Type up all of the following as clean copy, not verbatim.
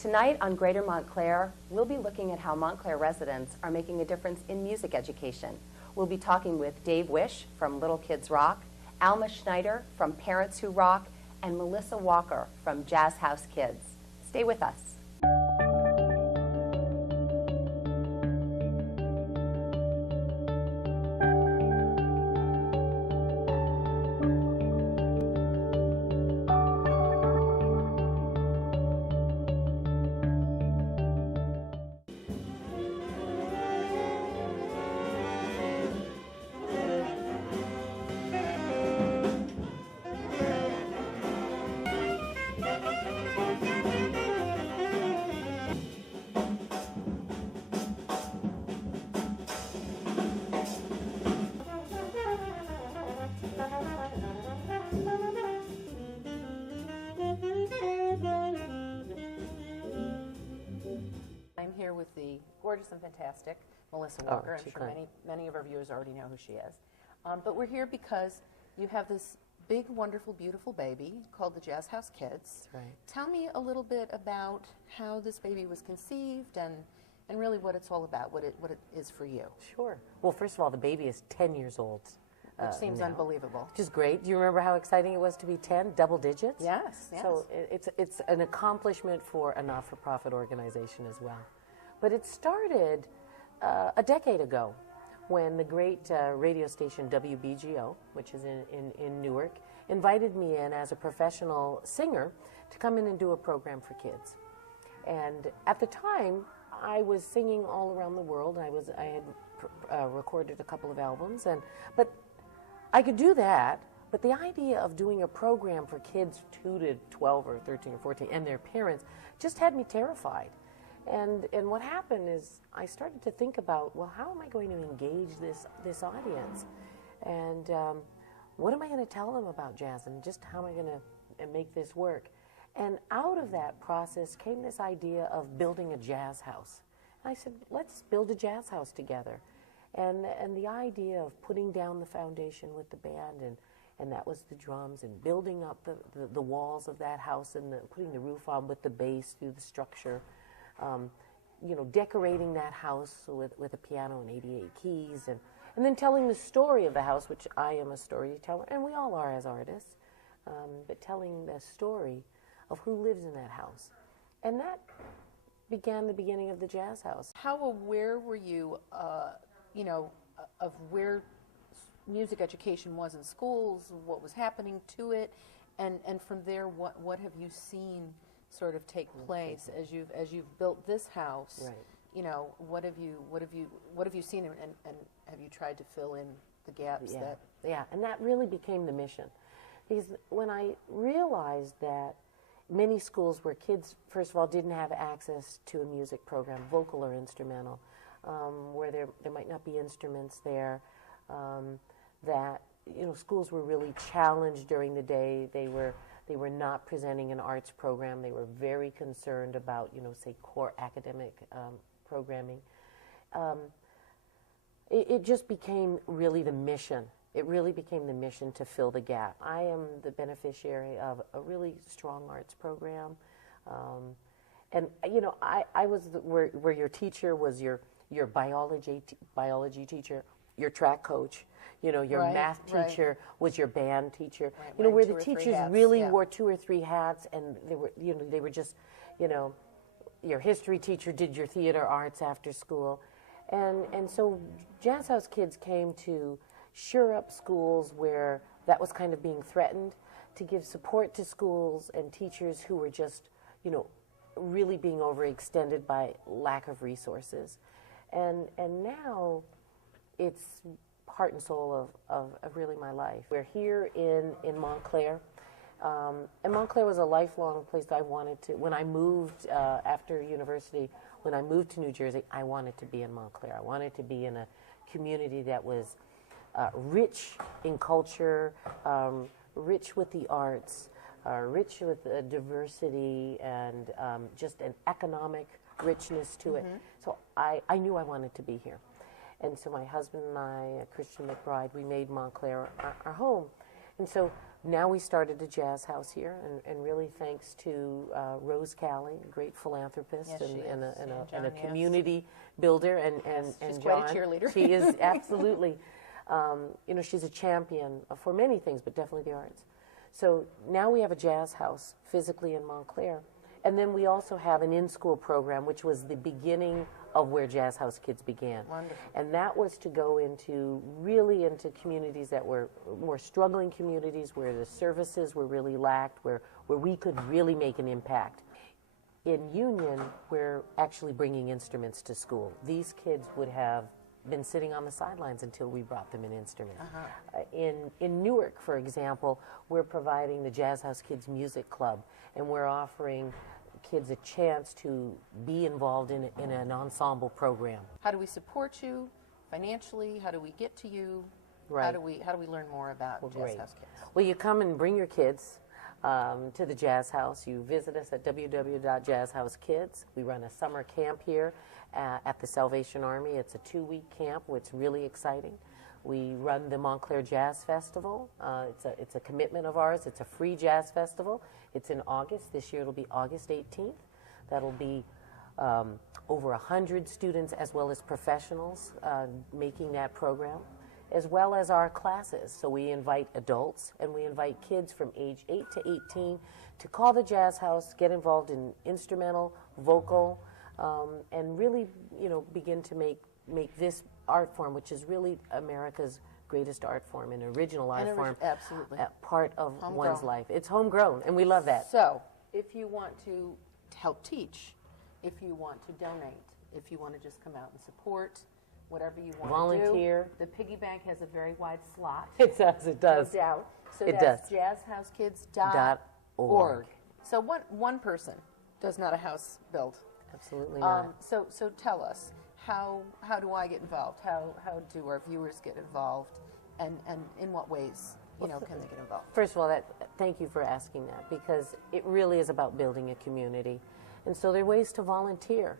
Tonight on Greater Montclair, we'll be looking at how Montclair residents are making a difference in music education. We'll be talking with Dave Wish from Little Kids Rock, Alma Schneider from Parents Who Rock, and Melissa Walker from Jazz House Kids. Stay with us. I'm here with the gorgeous and fantastic Melissa Walker. I'm sure many of our viewers already know who she is. But we're here because you have this big, wonderful, beautiful baby called the Jazz House Kids. Right. Tell me a little bit about how this baby was conceived and really what it's all about, what it is for you. Sure. Well, first of all, the baby is 10 years old. Which seems now. Unbelievable. Which is great. Do you remember how exciting it was to be 10, double digits? Yes, yes. So it's an accomplishment for a not-for-profit organization as well. But it started a decade ago when the great radio station WBGO, which is in Newark, invited me in as a professional singer to come in and do a program for kids. And at the time, I was singing all around the world. I had recorded a couple of albums, but I could do that. But the idea of doing a program for kids 2 to 12 or 13 or 14 and their parents just had me terrified. And what happened is I started to think about, well, how am I going to engage this audience? And what am I going to tell them about jazz, and just how am I going to make this work? And out of that process came this idea of building a jazz house. And I said, let's build a jazz house together. And the idea of putting down the foundation with the band, and that was the drums, and building up the walls of that house, and putting the roof on with the bass through the structure. You know, decorating that house with a piano and 88 keys, and then telling the story of the house, which I am a storyteller, and we all are as artists, but telling the story of who lives in that house. And that began the beginning of the Jazz House. How aware were you, you know, of where music education was in schools, what was happening to it, and from there, what have you seen sort of take place as you've built this house? Right. You know, what have you seen, and have you tried to fill in the gaps? Yeah, and that really became the mission, because when I realized that many schools where kids, first of all, didn't have access to a music program, vocal or instrumental, where there might not be instruments there, that, you know, schools were really challenged during the day. They were not presenting an arts program. They were very concerned about, you know, say, core academic programming. It just became really the mission. It really became the mission to fill the gap. I am the beneficiary of a really strong arts program. And, you know, I was where your teacher was your biology teacher, your track coach, you know, your math teacher was your band teacher. Right, you know, where the 2 or 3 teachers hats, really wore 2 or 3 hats, and they were just, you know, your history teacher did your theater arts after school. And so Jazz House Kids came to shore up schools where that was kind of being threatened, to give support to schools and teachers who were just, you know, really being overextended by lack of resources. And now it's heart and soul of really my life. We're here in Montclair, and Montclair was a lifelong place I wanted to. When I moved after university, when I moved to New Jersey, I wanted to be in Montclair. I wanted to be in a community that was rich in culture, rich with the arts, rich with diversity, and just an economic richness to it. So I knew I wanted to be here. And so my husband and I, Christian McBride, we made Montclair our home. And so Now we started a jazz house here, and really thanks to Rose Calley, a great philanthropist Yes, she and is. a John, yes. community builder, and She's John. quite a cheerleader. She is absolutely. She's a champion for many things, but definitely the arts. So now we have a jazz house physically in Montclair, and then we also have an in-school program, which was the beginning of where Jazz House Kids began. Wonderful. And that was to go into communities that were more struggling communities, where the services were really lacked, where we could really make an impact. In Union, we're actually bringing instruments to school. These kids would have been sitting on the sidelines until we brought them an instrument. In Newark, for example, we're providing the Jazz House Kids Music Club, and we're offering kids a chance to be involved in an ensemble program. How do we support you financially? How do we get to you? Right. How do we learn more about Jazz Great. House Kids? Well, you come and bring your kids to the Jazz House. You visit us at www.jazzhousekids. We run a summer camp here at the Salvation Army. It's a 2-week camp. It's really exciting. We run the Montclair Jazz Festival. It's a commitment of ours. It's a free jazz festival. It's in August. This year it'll be August 18th. That'll be over 100 students as well as professionals making that program, as well as our classes. So we invite adults and we invite kids from age 8 to 18 to call the Jazz House, get involved in instrumental, vocal, and really, begin to make this art form, which is really America's greatest art form, an original art form, absolutely. Part of Homegrown. one's life. It's homegrown, and we love that. So, if you want to help teach, if you want to donate, if you want to just come out and support, whatever you want Volunteer. to do, the piggy bank has a very wide slot. It does, it does. No doubt. So It that's does. jazzhousekids.org. So one person does not a house build. Absolutely not. So tell us, how do I get involved? How do our viewers get involved? And in what ways, can they get involved? First of all, thank you for asking that, because it really is about building a community. And so there are ways to volunteer,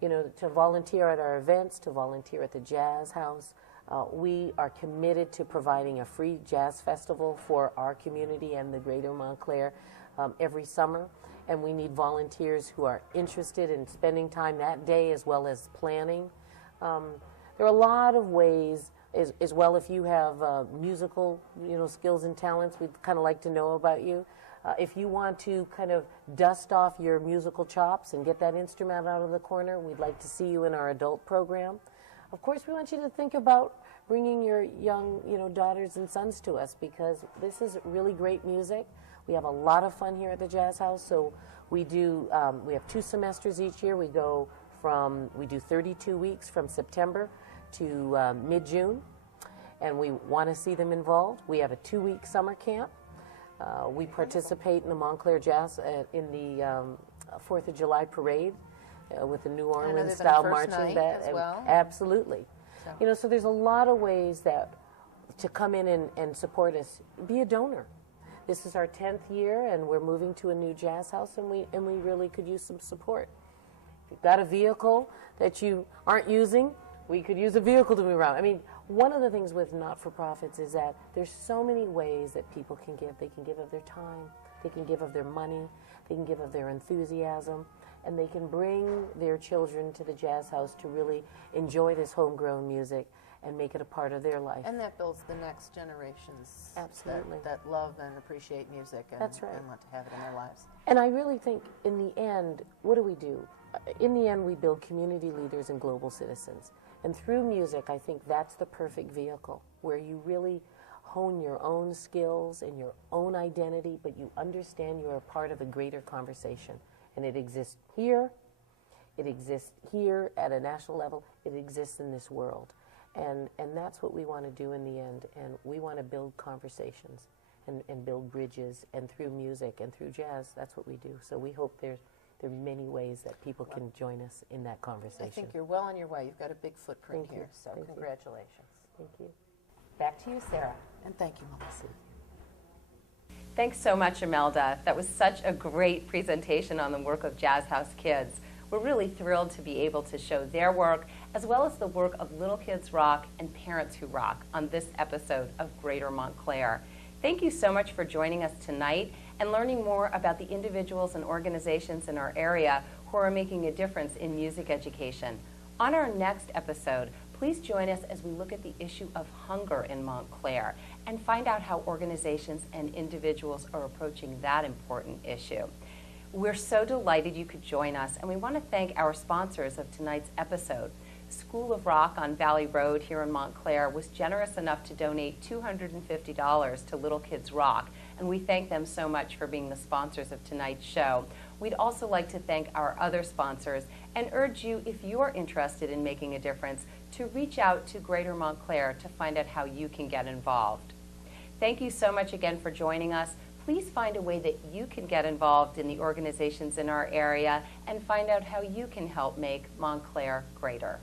to volunteer at our events, to volunteer at the Jazz House. We are committed to providing a free jazz festival for our community and the greater Montclair every summer. And we need volunteers who are interested in spending time that day as well as planning. There are a lot of ways as well. If you have musical skills and talents, we'd kind of like to know about you. If you want to kind of dust off your musical chops and get that instrument out of the corner, we'd like to see you in our adult program. Of course, we want you to think about bringing your young daughters and sons to us, because this is really great music. We have a lot of fun here at the Jazz House. So we have 2 semesters each year. We do 32 weeks from September to mid-June, and we want to see them involved. We have a 2-week summer camp. We participate in the Montclair Jazz in the 4th of July parade with the New Orleans style marching band as well. Absolutely. So there's a lot of ways to come in and support us. Be a donor. This is our 10th year, and we're moving to a new jazz house, and we really could use some support. If you've got a vehicle that you aren't using, we could use a vehicle to move around. I mean, one of the things with not-for-profits is that there's so many ways that people can give. They can give of their time, they can give of their money, they can give of their enthusiasm, and they can bring their children to the Jazz House to really enjoy this homegrown music and make it a part of their life. And that builds the next generations. Absolutely. That love and appreciate music and, That's right. and want to have it in their lives. And I really think in the end, what do? In the end, we build community leaders and global citizens. And through music, I think that's the perfect vehicle, where you really hone your own skills and your own identity, but you understand you're a part of a greater conversation. And it exists here at a national level, it exists in this world. And that's what we want to do in the end. And we want to build conversations and build bridges. And through music and through jazz, that's what we do. So we hope there are many ways that people can join us in that conversation. I think you're well on your way. You've got a big footprint Thank you. here. So Thank you. congratulations. Thank you. Back to you, Sarah. And thank you, Melissa. Thanks so much, Imelda. That was such a great presentation on the work of Jazz House Kids. We're really thrilled to be able to show their work, as well as the work of Little Kids Rock and Parents Who Rock on this episode of Greater Montclair. Thank you so much for joining us tonight and learning more about the individuals and organizations in our area who are making a difference in music education. On our next episode, please join us as we look at the issue of hunger in Montclair and find out how organizations and individuals are approaching that important issue. We're so delighted you could join us, and we want to thank our sponsors of tonight's episode. School of Rock on Valley Road here in Montclair was generous enough to donate $250 to Little Kids Rock, and we thank them so much for being the sponsors of tonight's show. We'd also like to thank our other sponsors and urge you, if you're interested in making a difference, to reach out to Greater Montclair to find out how you can get involved. Thank you so much again for joining us. Please find a way that you can get involved in the organizations in our area and find out how you can help make Montclair greater.